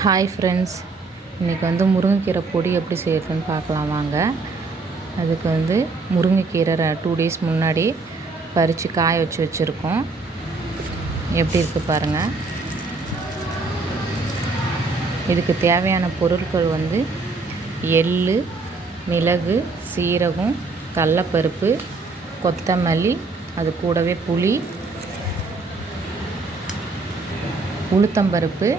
Hi friends இன்றைக்கி வந்து முருங்கைக்கீரை பொடி எப்படி செய்யறதுன்னு பார்க்கலாம் வாங்க. அதுக்கு வந்து முருங்கைக்கீரை டூ டேஸ் முன்னாடி பறித்து காய வச்சு வச்சுருக்கோம். எப்படி இருக்குது பாருங்கள் இதுக்கு தேவையான பொருட்கள் வந்து எள் மிளகு சீரகம் கடலப்பருப்பு கொத்தமல்லி அது கூடவே புளி உளுத்தம்பருப்பு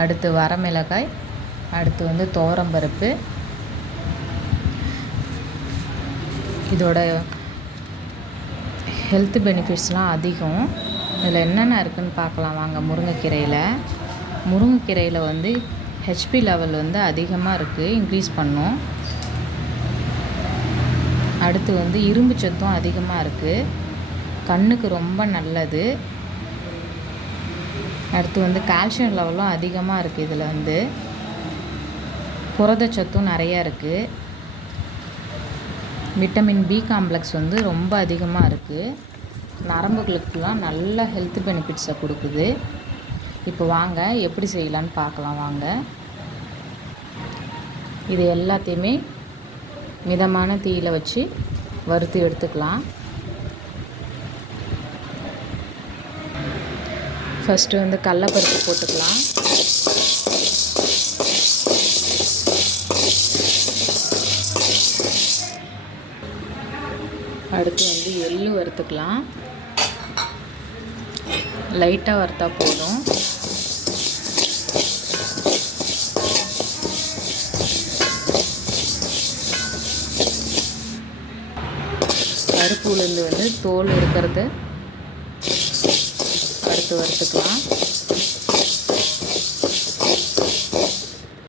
அடுத்து வரமிளகாய் அடுத்து வந்து தோரம்பருப்பு இதோட ஹெல்த் பெனிஃபிட்ஸ்லாம் அதிகம். இதில் என்னென்ன இருக்குதுன்னு பார்க்கலாம் வாங்க முருங்கைக்கீரையில். முருங்கைக்கீரையில் வந்து ஹெச்பி லெவல் வந்து அதிகமாக இருக்குது இன்க்ரீஸ் பண்ணும். அடுத்து வந்து இரும்பு சத்தும் அதிகமாக இருக்குது கண்ணுக்கு ரொம்ப நல்லது. அடுத்து வந்து கால்சியம் லெவலும் அதிகமாக இருக்குது இதில் வந்து. புரதச்சத்தும் நிறையா இருக்குது விட்டமின் பி காம்ப்ளெக்ஸ் வந்து ரொம்ப அதிகமாக இருக்குது நரம்புகளுக்கெலாம் நல்ல ஹெல்த் பெனிஃபிட்ஸை கொடுக்குது. இப்போ வாங்க எப்படி செய்யலான்னு பார்க்கலாம் வாங்க. இது எல்லாத்தையுமே மிதமான தீயில் வச்சு வறுத்து எடுத்துக்கலாம். ஃபஸ்ட்டு வந்து கடலப்பருப்பு போட்டுக்கலாம். அடுத்து வந்து எள்ளு வறுத்துக்கலாம். லைட்டாக வறுத்தா போதும். கருப்பு உளுந்து வந்து தோல் இருக்கிறது அடுத்து வறுத்துக்கலாம்